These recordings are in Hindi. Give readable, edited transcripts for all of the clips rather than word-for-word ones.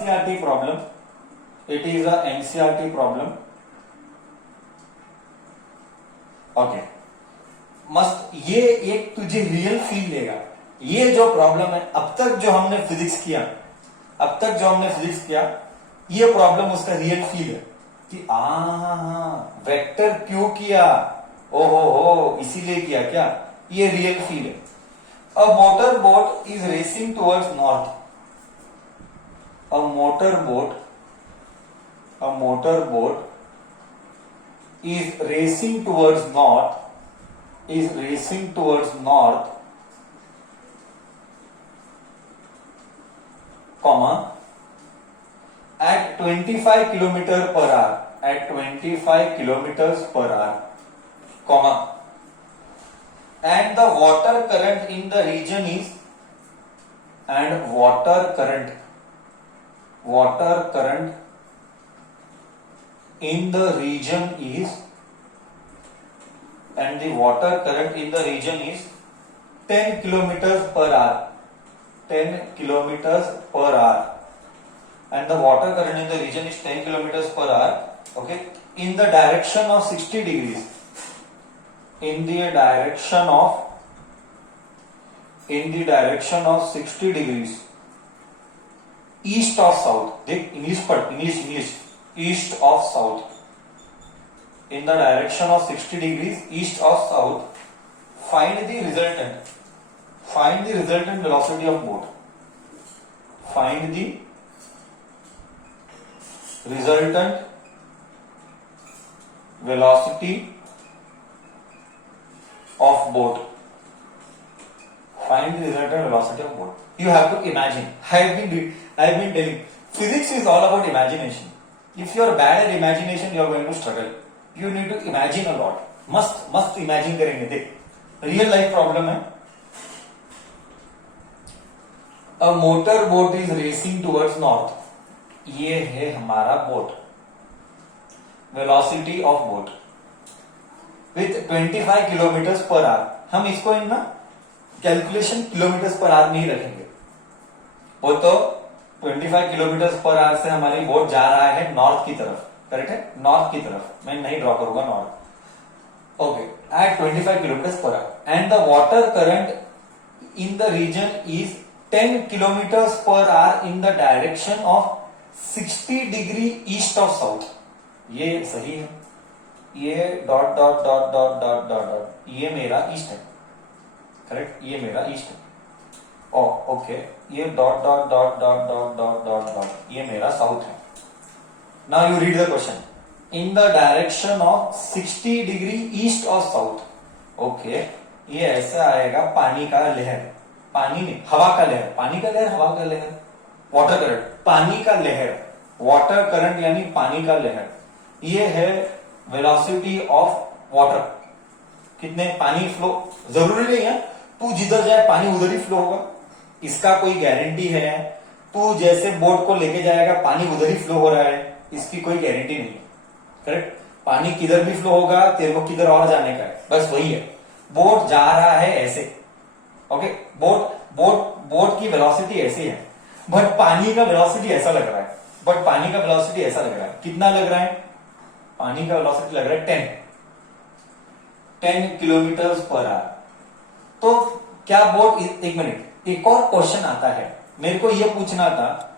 NCERT problem. It is a NCERT problem. Okay. मस्त ये एक तुझे रियल फील देगा. ये जो प्रॉब्लम है अब तक जो हमने फिजिक्स किया ये प्रॉब्लम उसका रियल फील है कि वेक्टर क्यों किया, ओहो हो इसीलिए किया क्या, ये रियल फील है. A motor boat is racing towards north. A motorboat is racing towards north, comma, at 25 kilometer per hour, comma, and the water current in the region is, and water current in the region is, and the water current in the region is 10 kilometers per hour, and the water current in the region is 10 kilometers per hour. Okay, in the direction of 60 degrees, in the direction of 60 degrees east of south. देख English east of south. In the direction of 60 degrees east of south, find the resultant velocity of boat. Find the resultant velocity of boat. Find the resultant velocity of boat. You have to imagine. I have been telling, physics is all about imagination. If you are bad at imagination, you are going to struggle. You need to imagine a lot. मस्त imagine करेंगे. देख, real life problem है. A motor boat is racing towards north. ये है हमारा boat. Velocity of boat with 25 kilometers per hour. हम इसको इन ना कैलकुलेशन किलोमीटर्स पर आवर नहीं रखेंगे. वो तो 25 किलोमीटर पर आवर से हमारी बोट जा रहा है नॉर्थ की तरफ. करेक्ट है, नॉर्थ की तरफ. मैं नहीं ड्रॉ करूंगा north. Okay, at 25 kilometre per hour and the water current in the region is 10 kilometre per hour in the direction of 60 degree east of south. ये सही है. ये dot dot dot dot dot dot ये मेरा ईस्ट है. करेक्ट, ये मेरा ईस्ट है. ओके, ये dot dot dot dot dot dot dot dot ये मेरा साउथ है. Now you read the question. In the direction of 60 degree east of south. Okay, ये ऐसा आएगा पानी का लहर. पानी नहीं, हवा का लहर. पानी का लहर, हवा का लहर. वाटर करंट, पानी का लहर. वाटर करंट यानी पानी का लहर. ये है वेलोसिटी ऑफ वाटर. कितने पानी फ्लो, जरूरी नहीं है तू जिधर जाए पानी उधर ही फ्लो होगा, इसका कोई गारंटी है. तू जैसे बोट को लेके जाएगा पानी उधर ही फ्लो हो रहा है, इसकी कोई गारंटी नहीं है. करेक्ट, पानी किधर भी फ्लो होगा, तेरे को किधर और जाने का है, बस वही है. बोट जा रहा है ऐसे. ओके, बोट की वेलोसिटी ऐसी है, बट पानी का वेलोसिटी ऐसा लग रहा है. कितना लग रहा है? पानी का वेलोसिटी लग रहा है 10 किलोमीटर पर आवर. तो क्या बोट, एक मिनट, एक और क्वेश्चन आता है. मेरे को यह पूछना था,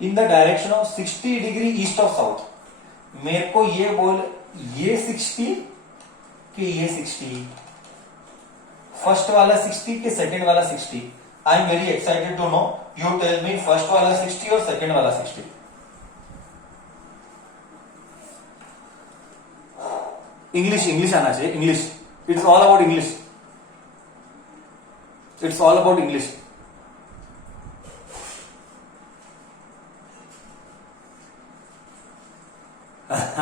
इन the direction of 60 degree east of south. मेरे को ये बोल, ये 60 कि ये 60, फर्स्ट वाला 60 कि सेकंड वाला 60. I am very excited to know. You tell me, first वाला 60 और सेकंड वाला 60. इंग्लिश आना चाहिए. English, it's all about English. It's all about English.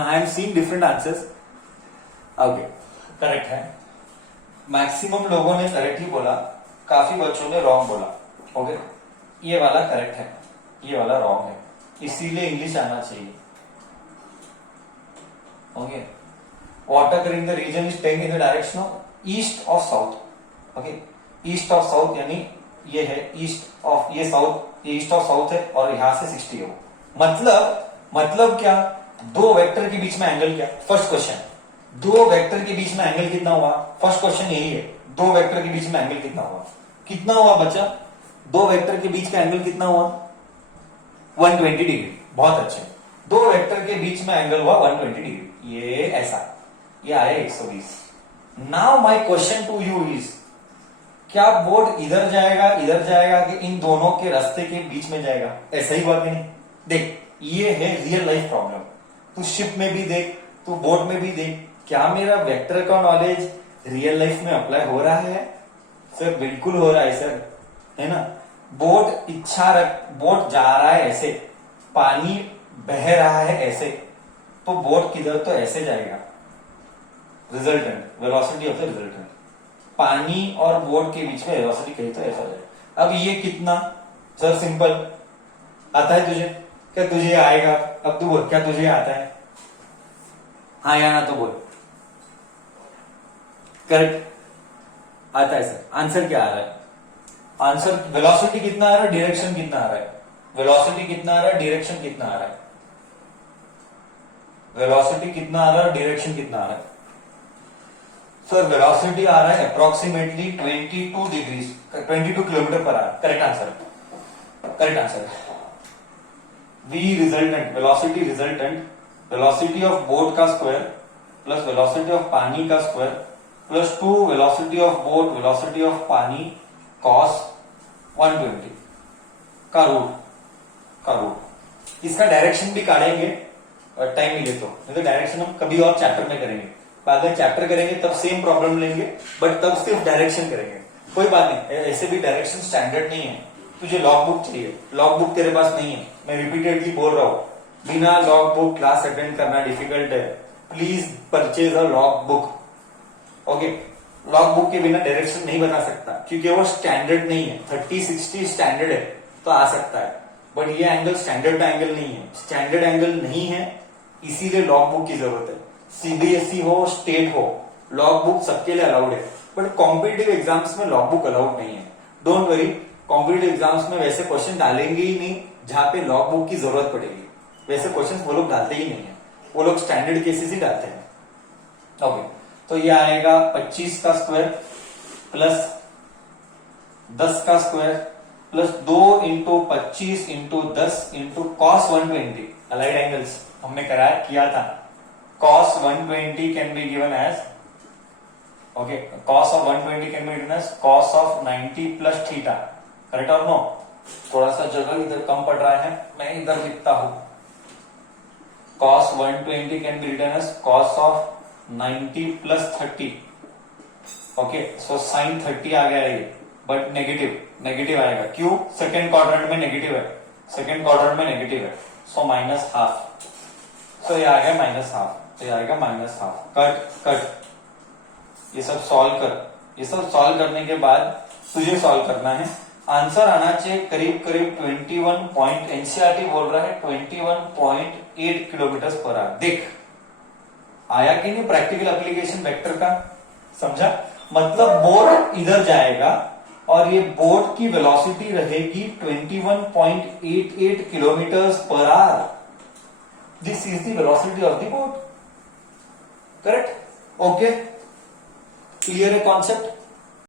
I am seeing different answers. Okay, correct है. मैक्सिमम लोगों ने करेक्ट ही बोला, काफी बच्चों ने रॉन्ग बोला. ओके, ये वाला करेक्ट है, ये वाला रॉन्ग है, इसीलिए इंग्लिश आना चाहिए. Okay, water current the region is taking in the direction of east of south. Okay, east of south यानी ये है ईस्ट ऑफ, ये साउथ, ये ईस्ट ऑफ साउथ है और यहां से 60 है. मतलब क्या, दो वेक्टर के बीच में एंगल क्या, फर्स्ट क्वेश्चन, दो वेक्टर के बीच में एंगल कितना हुआ, फर्स्ट क्वेश्चन यही है, दो वेक्टर के बीच में एंगल कितना हुआ बच्चा, दो वेक्टर के बीच का एंगल कितना हुआ 120 डिग्री, बहुत अच्छे, दो वेक्टर के बीच में एंगल हुआ 120 डिग्री, ये ऐसा, ये आया 120। Now my question to you is, क्या बोर्ड इधर जाएगा कि इन दोनों के रास्ते के बीच में जाएगा, ऐसा ही बात नहीं। देख ये है रियल लाइफ प्रॉब्लम, तू शिप में भी देख, तू बोर्ड में भी देख, क्या मेरा वेक्टर का नॉलेज रियल लाइफ में अप्लाई हो रहा है? सर बिल्कुल हो रहा है सर, है ना। बोट जा रहा है ऐसे, पानी बह रहा है ऐसे, तो बोट किधर तो ऐसे जाएगा, resultant velocity of the resultant, पानी और बोट के बीच में वेलोसिटी कहीं तो ऐसा जाएगा। अब ये कितना, सर सिंपल, आता है तुझे, क्या तुझे आएगा, अब तू बोल क्या तुझे आता है, हाँ या ना तो बोल, करेक्ट आता है सर। आंसर क्या आ रहा है, आंसर वेलोसिटी कितना आ रहा है, डायरेक्शन कितना आ रहा है, वेलोसिटी कितना आ रहा है, डायरेक्शन कितना आ रहा है, वेलोसिटी कितना आ रहा है, डायरेक्शन कितना आ रहा है। सर वेलोसिटी आ रहा है approximately 22 degree, 22 kilometre per hour, correct answer, correct answer. V resultant, velocity of boat का स्क्वायर प्लस वेलोसिटी ऑफ पानी का square plus 2 velocity of boat, velocity of पानी कॉस 120 का रूट। इसका डायरेक्शन भी काटेंगे और टाइम मिले तो, नहीं तो डायरेक्शन हम कभी और चैप्टर में करेंगे, अगर चैप्टर करेंगे तब सेम प्रॉब्लम लेंगे, बट तब सिर्फ डायरेक्शन करेंगे, कोई बात नहीं, ऐसे भी डायरेक्शन स्टैंडर्ड नहीं है। तुझे लॉग बुक चाहिए, लॉग बुक तेरे पास नहीं है, मैं रिपीटेडली बोल रहा हूं, बिना लॉग बुक क्लास अटेंड करना डिफिकल्ट है, please purchase a log book. Okay, log book के बिना डायरेक्शन नहीं बता सकता, क्योंकि वो स्टैंडर्ड नहीं है, 30-60 स्टैंडर्ड है तो आ सकता है, बट ये एंगल स्टैंडर्ड एंगल नहीं है, स्टैंडर्ड एंगल नहीं है, इसीलिए लॉग बुक की जरूरत है। सीबीएसई हो, स्टेट हो, लॉग बुक सबके लिए अलाउड है, बट कॉम्पिटिटिव एग्जाम्स में लॉग बुक अलाउड नहीं है। डोंट वरी, कॉम्पिटिटिव एग्जाम्स में वैसे क्वेश्चन डालेंगे ही नहीं जहां पे लॉग बुक की जरूरत पड़ेगी, वैसे क्वेश्चन वो लोग डालते ही नहीं है, वो लोग स्टैंडर्ड केसेस ही डालते हैं। ओके, तो ये आएगा 25 का स्क्वायर प्लस 10 का square plus 2 into 25 into 10 into cos 120, allied angles हमने किया था, cos 120 can be given as, okay, cos of 120 can be written as cos of 90 plus theta, correct or no? थोड़ा सा जगह इधर कम पड़ रहा है, मैं इधर लिखता हूं, cos 120 can be written as cos of 90 plus 30, okay, so sin 30 आ गया ये, बट नेगेटिव आएगा, क्यों, सेकेंड क्वाड्रेंट में नेगेटिव है, सेकेंड क्वाड्रेंट में नेगेटिव है, सो माइनस हाफ, सो ये आ गया माइनस हाफ, तो ये आएगा माइनस हाफ, कट। ये सब सॉल्व कर, ये सब सॉल्व करने के बाद तुझे सॉल्व करना है, आंसर आना चाहिए करीब 21 पॉइंट, एनसीईआरटी बोल रहा है 21.8 किलोमीटर पर आवर। देख आया कि नहीं प्रैक्टिकल एप्लीकेशन वेक्टर का, समझा, मतलब बोट इधर जाएगा और ये बोट की वेलोसिटी रहेगी 21.88 kilometre per our, this is the velocity of the boat, correct, okay, clear है कॉन्सेप्ट।